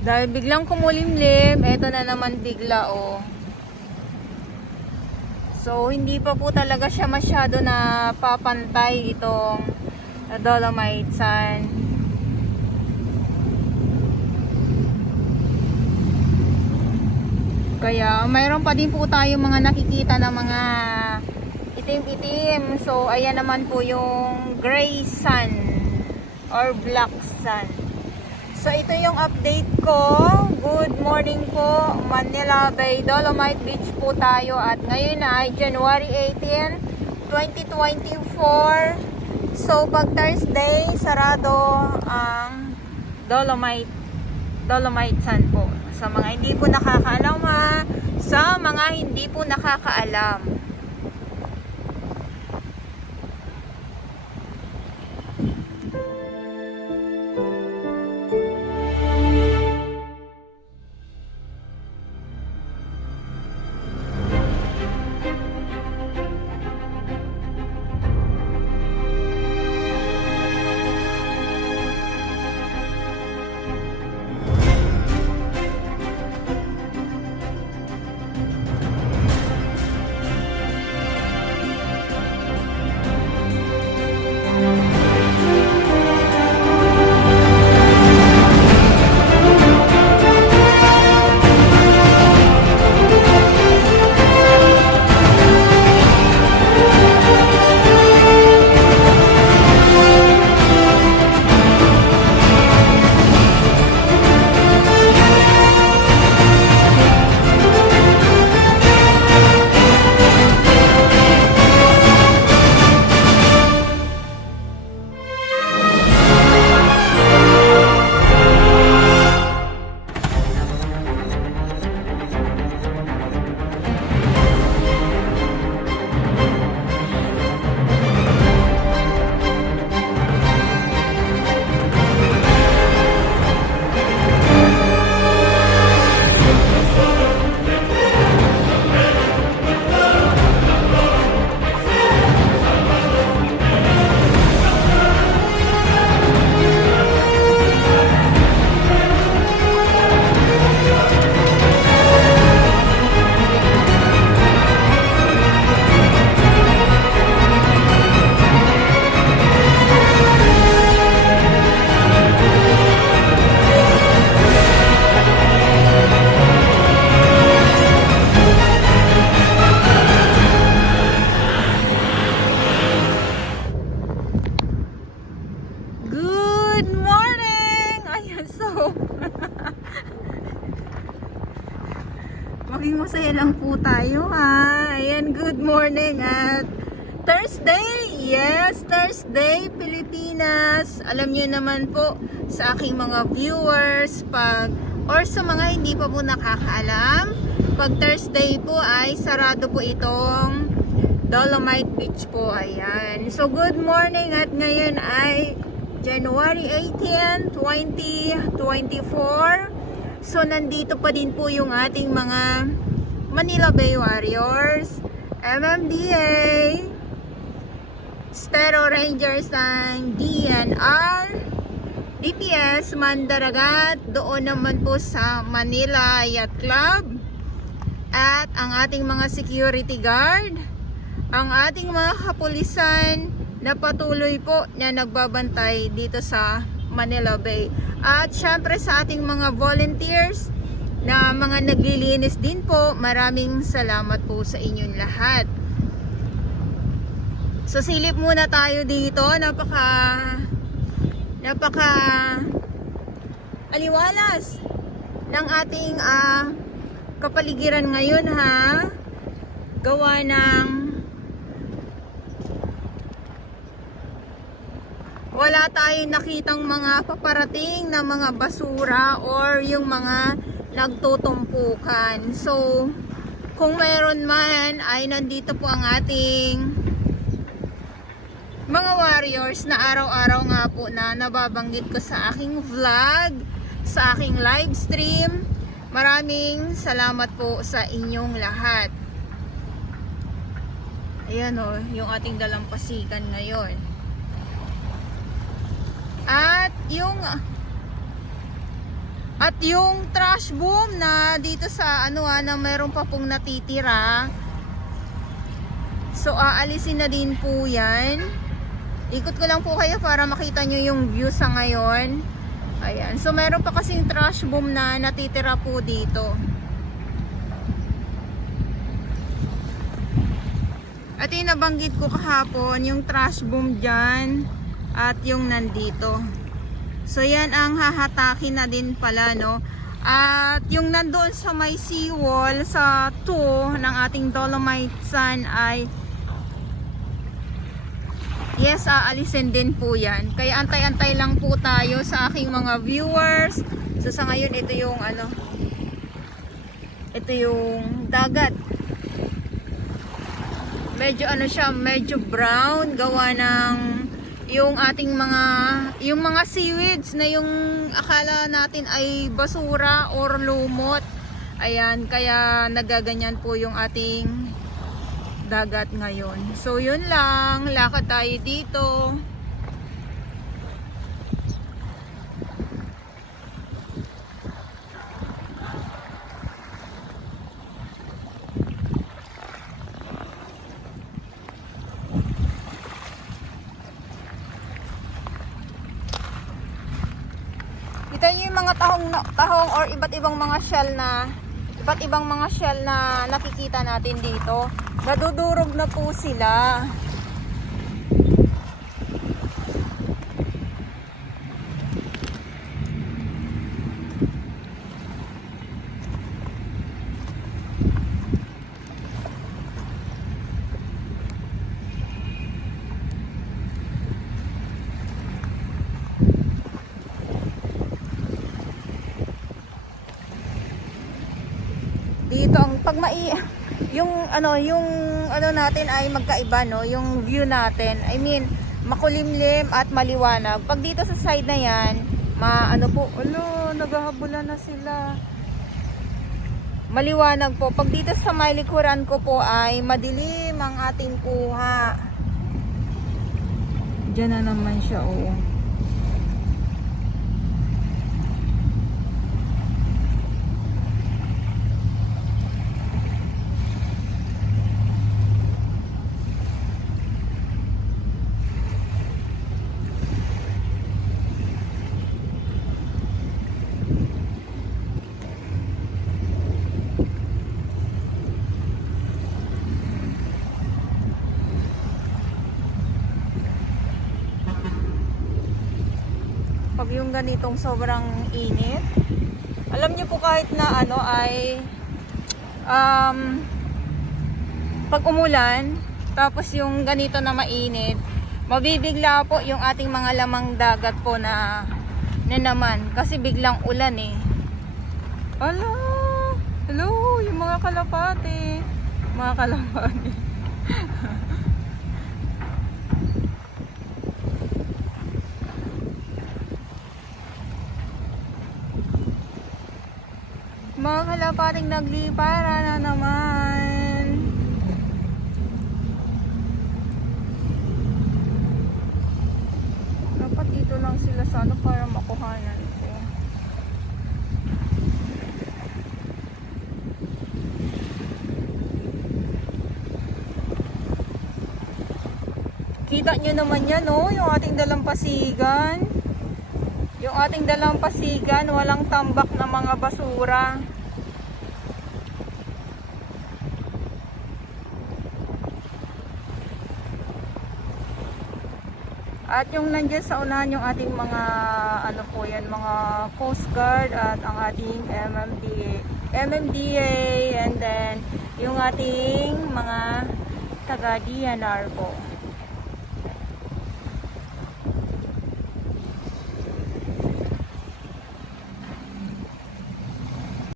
Dahil biglang kumulimlim, eto na naman bigla oh. So hindi pa po talaga siya masyado na papantay itong Dolomite Sand. Kaya mayroon pa din po tayo mga nakikita na mga itim-itim. So ayan naman po yung gray sand or black sand. So ito yung update ko. Good morning po, Manila Bay, Dolomite Beach po tayo. At ngayon ay January 18, 2024. So pag Thursday, sarado ang Dolomite Sand po. Sa mga hindi po nakakaalam ha, sa mga hindi po nakakaalam. Good morning! Ayan, so maging masaya lang po tayo ha. Ayan, good morning at Thursday! Yes, Thursday, Pilipinas. Alam niyo naman po sa aking mga viewers or sa mga hindi pa po nakakaalam, pag Thursday po ay sarado po itong Dolomite Beach po. Ayan. So good morning at ngayon ay January 18, 2024. So nandito pa din po yung ating mga Manila Bay Warriors, MMDA, Stero Rangers ng DNR, DPS Mandaragat, doon naman po sa Manila Yacht Club, at ang ating mga security guard, ang ating mga kapulisan na patuloy po na nagbabantay dito sa Manila Bay. At syempre sa ating mga volunteers na mga naglilinis din po, maraming salamat po sa inyong lahat. So silip muna tayo dito, napaka aliwalas ng ating kapaligiran ngayon ha. Gawa ng wala tayong nakitang mga paparating na mga basura or yung mga nagtutumpukan. So, kung mayroon man ay nandito po ang ating mga warriors na araw-araw nga po na nababanggit ko sa aking vlog, sa aking live stream. Maraming salamat po sa inyong lahat. Ayan o, yung ating dalampasikan ngayon. At yung At yung trash boom na dito sa ano na meron pa pong natitira. So aalisin na din po yan. Ikot ko lang po kayo para makita nyo yung view sa ngayon. Ayan. So meron pa kasing trash boom na natitira po dito. At yung nabanggit ko kahapon, yung trash boom dyan at yung nandito. So yan ang hahatakin na din pala, no? At yung nandoon sa may seawall sa 2 ng ating Dolomite Sun ay yes, aalisin din po yan. Kaya antay-antay lang po tayo sa aking mga viewers. So sa ngayon ito yung ano, ito yung dagat. Medyo ano siya, medyo brown, gawa ng yung ating mga seaweeds na yung akala natin ay basura or lumot. Ayan, kaya nagaganyan po yung ating dagat ngayon. So yun lang, lakad tayo dito. Kita nyo yung mga tahong or iba't ibang mga shell na nakikita natin dito. Nadudurog na po sila. Dito ang yung ano natin ay magkaiba, no, yung view natin. I mean, makulimlim at maliwanag. Pag dito sa side na yan, naghahabulan na sila. Maliwanag po. Pag dito sa may likuran ko po ay madilim ang ating kuha. Diyan na naman siya, oh. Pag yung ganitong sobrang init, alam niyo po kahit na ano ay pag umulan tapos yung ganito na mainit, mabibigla po yung ating mga lamang dagat po na naman kasi biglang ulan eh. Hello, yung mga kalapate. Mga kalapating naglipara na naman. Dapat dito lang sila sana para makuhanan ko. Kita nyo naman yan, no? Yung ating dalampasigan. Yung ating dalampasigan, walang tambak na mga basura. At yung nandiyan sa unahan yung ating mga ano po yan, mga Coast Guard at ang ating MMDA and then yung ating mga taga-DNR po.